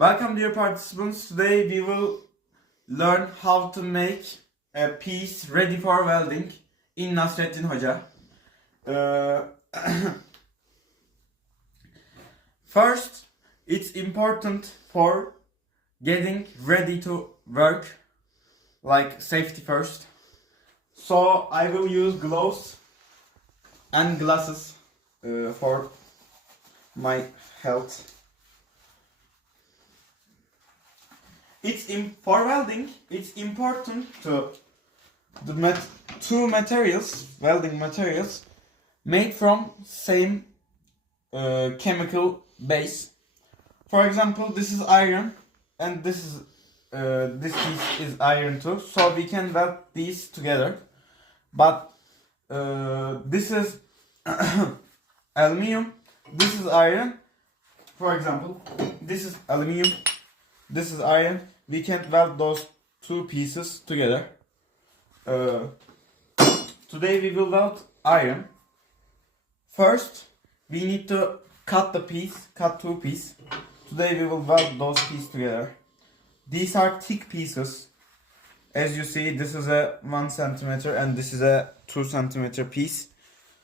Welcome dear participants. Today we will learn how to make a piece ready for welding in Nasrettin Hoca. First, it's important for getting ready to work, like safety first. So I will use gloves and glasses for my health. For welding, it's important to two materials, welding materials, made from same chemical base. For example, this is iron, and this piece is iron too. So we can weld these together. But this is aluminium. This is iron. For example, this is aluminium. This is iron. We can weld those two pieces together. Today we will weld iron. First, we need to cut two pieces. Today we will weld those pieces together. These are thick pieces. As you see, this is a 1 centimeter and this is a 2 centimeter piece.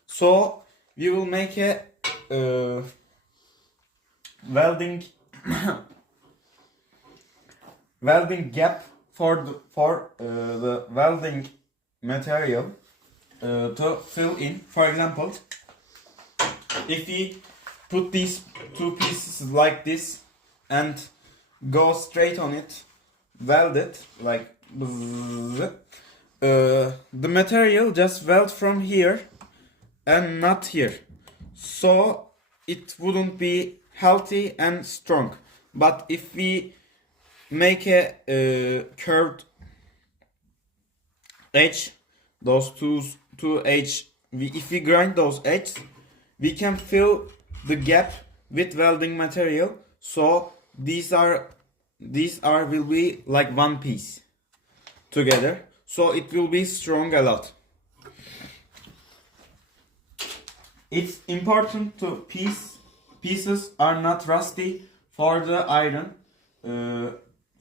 So we will make a welding welding gap for the welding material to fill in. For example, if we put these two pieces like this and go straight on it, weld it like the material just weld from here and not here, so it wouldn't be healthy and strong. But if we make a curved edge, those two edge, if we grind those edges, we can fill the gap with welding material. So these will be like one piece together. So it will be strong a lot. It's important to pieces are not rusty for the iron.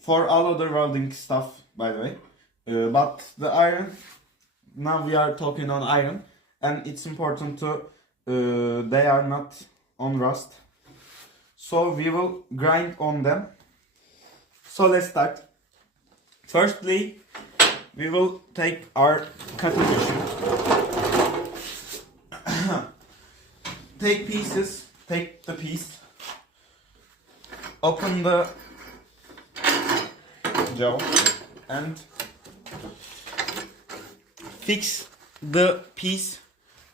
For all other welding stuff, by the way, but the iron, now we are talking on iron, and it's important to they are not on rust, so we will grind on them. So let's start. Firstly, we will take our cutting machine. Take the piece, open the jaw and fix the piece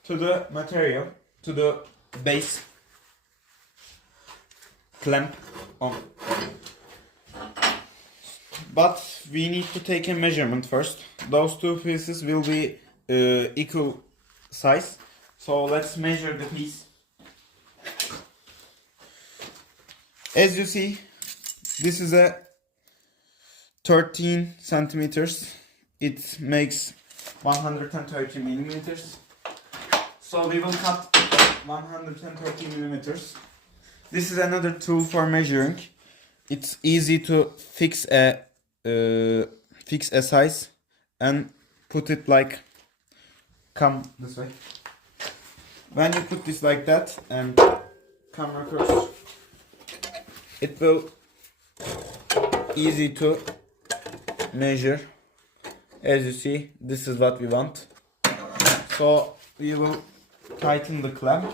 to the material, to the base clamp on. But we need to take a measurement first. Those two pieces will be equal size, so let's measure the piece. As you see, this is a 13 centimeters. It makes 130 millimeters. So we will cut 130 millimeters. This is another tool for measuring. It's easy to fix a size and put it like, come this way. When you put this like that and come across, it will easy to measure. As you see, this is what we want. So we will tighten the clamp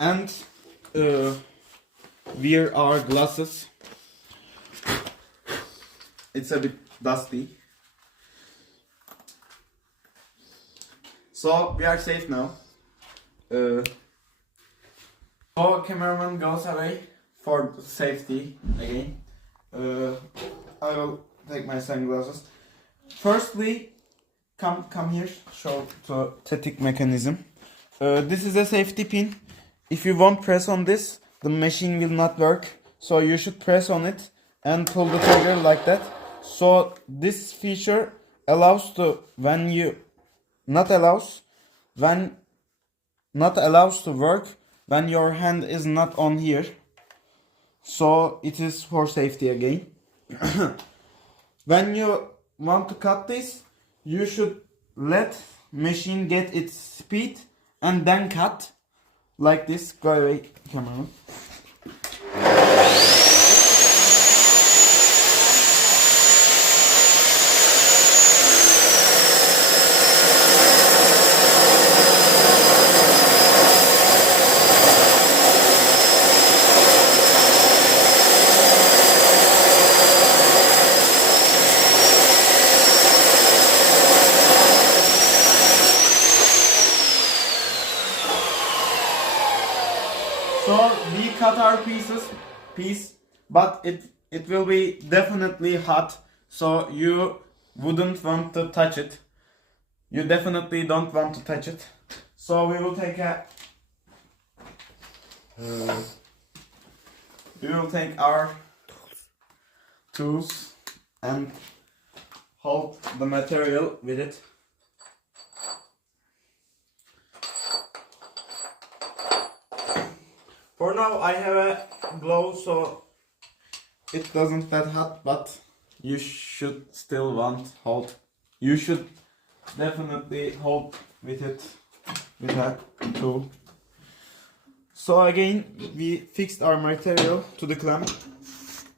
and wear our glasses. It's a bit dusty, so we are safe now. So cameraman goes away for safety again. I will take my sunglasses. Firstly, come here, show the static mechanism. This is a safety pin. If you won't press on this, the machine will not work. So you should press on it and pull the trigger like that. So this feature allows to not allows to work when your hand is not on here. so it is for safety again. When you want to cut this, you should let machine get its speed and then cut like this. Go away, camera. So we cut our piece, but it will be definitely hot, so you wouldn't want to touch it. You definitely don't want to touch it. So we will take our tools and hold the material with it. For now I have a glove, so it doesn't that hot, but you should still hold. You should definitely hold with it with a tool. So again we fixed our material to the clamp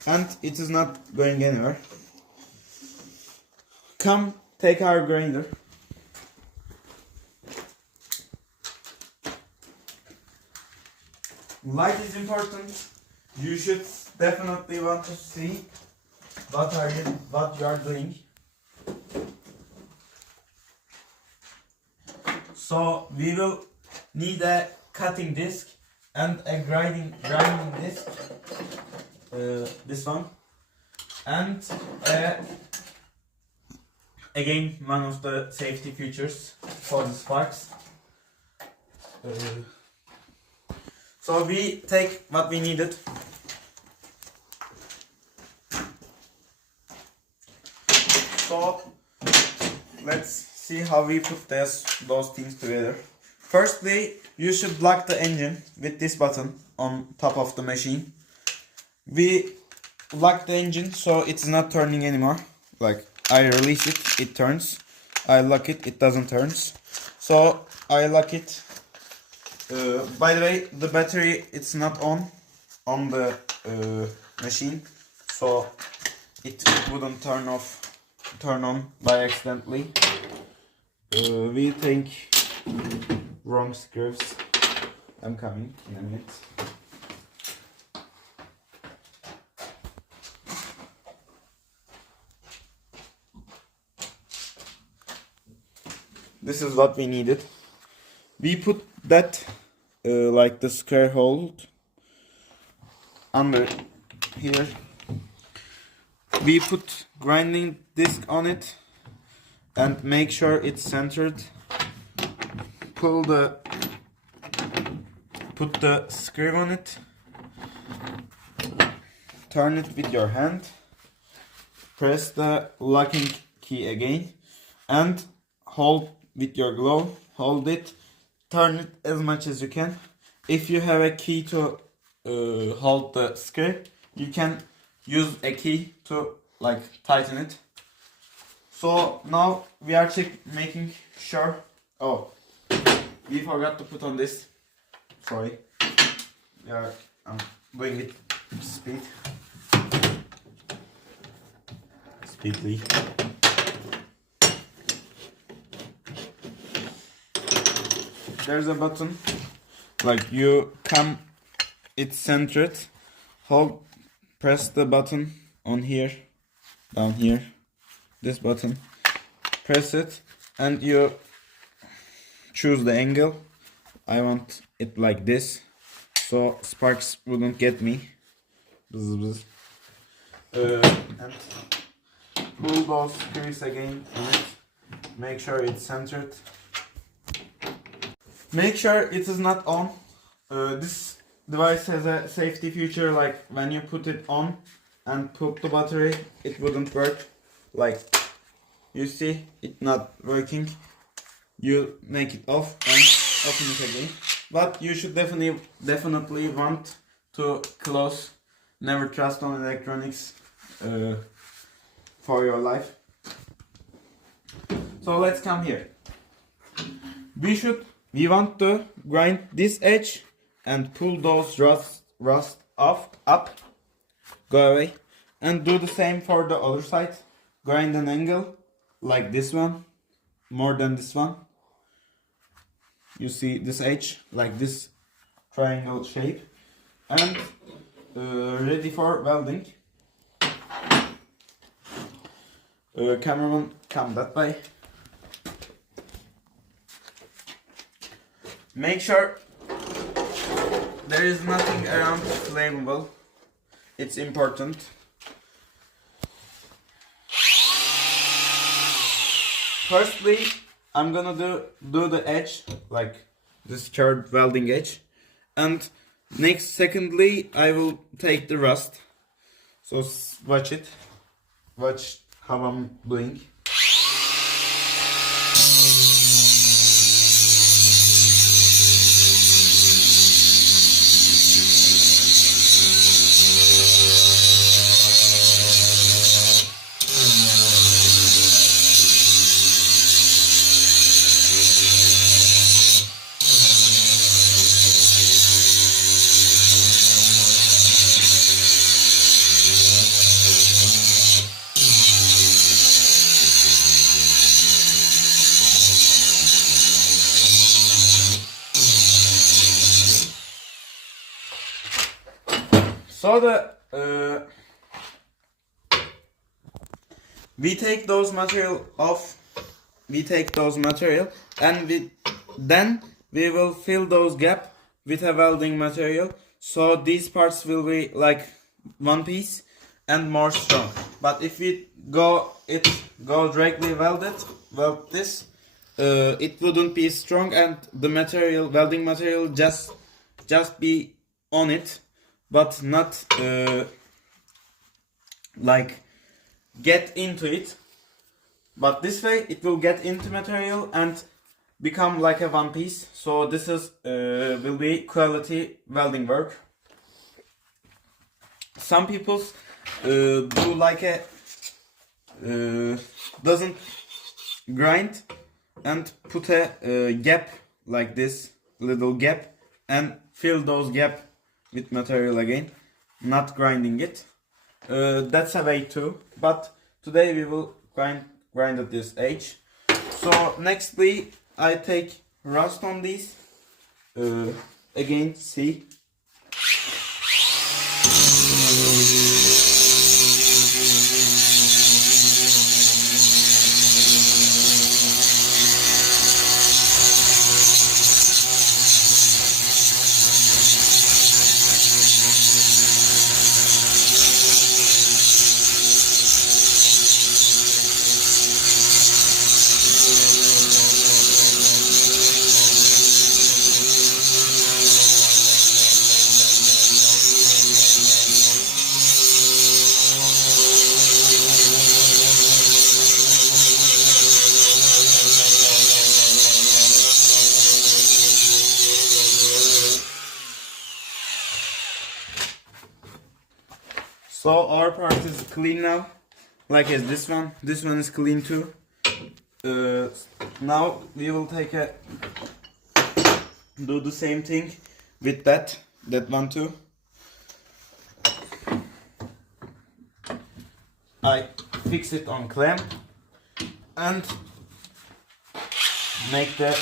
and it is not going anywhere. Come take our grinder. Light is important. You should definitely want to see what you are doing. So we will need a cutting disc and a grinding disc. This one, and again one of the safety features for the sparks. So we take what we needed. So let's see how we put those things together. Firstly, you should lock the engine with this button on top of the machine. We lock the engine so it's not turning anymore. Like I release it, it turns. I lock it, it doesn't turn. So I lock it. By the way, the battery it's not on the machine, so it wouldn't turn on by accidentally. We think wrong screws. I'm coming in a minute. This is what we needed. We put that like the square hole under here. We put grinding disc on it and make sure it's centered. Put the screw on it. Turn it with your hand. Press the locking key again and hold with your glove. Hold it. Turn it as much as you can. If you have a key to hold the screw, you can use a key to like tighten it. So now we are making sure. Oh, we forgot to put on this. Sorry. We are doing it speedily. There's a button, like you come, it's centered, hold, press the button on here, down here, this button, press it and you choose the angle. I want it like this, so sparks wouldn't get me. And pull those screws again on it, make sure it's centered. Make sure it is not on. This device has a safety feature, like when you put it on and put the battery, it wouldn't work. Like you see, it not working. You make it off and open it again. But you should definitely want to close Never trust on electronics for your life. So let's come here. We want to grind this edge and pull those rust off, up, go away, and do the same for the other side. Grind an angle like this one, more than this one. You see this edge like this triangle shape, and ready for welding. Cameraman, come that way. Make sure there is nothing around flammable. It's important. Firstly, I'm gonna do the edge, like this curved welding edge, and secondly, I will take the rust. So watch it. Watch how I'm doing. So we take those material off. We take those material, and then we will fill those gap with a welding material. So these parts will be like one piece and more strong. But if we go directly weld this, it wouldn't be strong, and the welding material just be on it, but not like get into it. But this way it will get into material and become like a one piece. So this is will be quality welding work. Some people do like a doesn't grind and put a gap like this, little gap, and fill those gap with material again, not grinding it. That's a way too, but today we will grind at this edge. So nextly I take rust on these. Again, see. So our part is clean now, like as this one. This one is clean too. Now we will do the same thing with that one too. I fix it on clamp and make the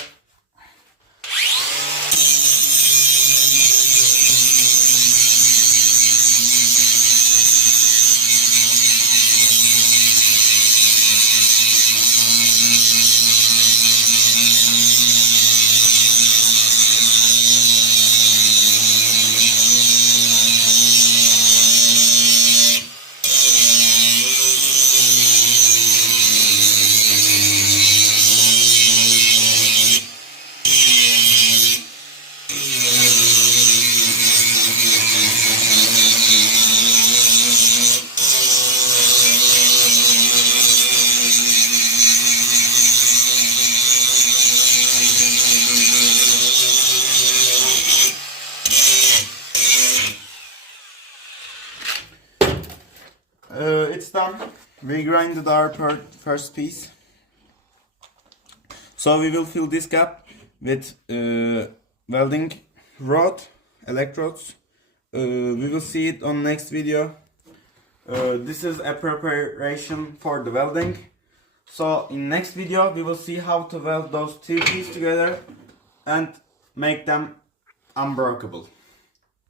It's done. We grinded our first piece. So we will fill this gap with welding rod, electrodes. We will see it on next video. This is a preparation for the welding. So in next video we will see how to weld those two pieces together and make them unbreakable.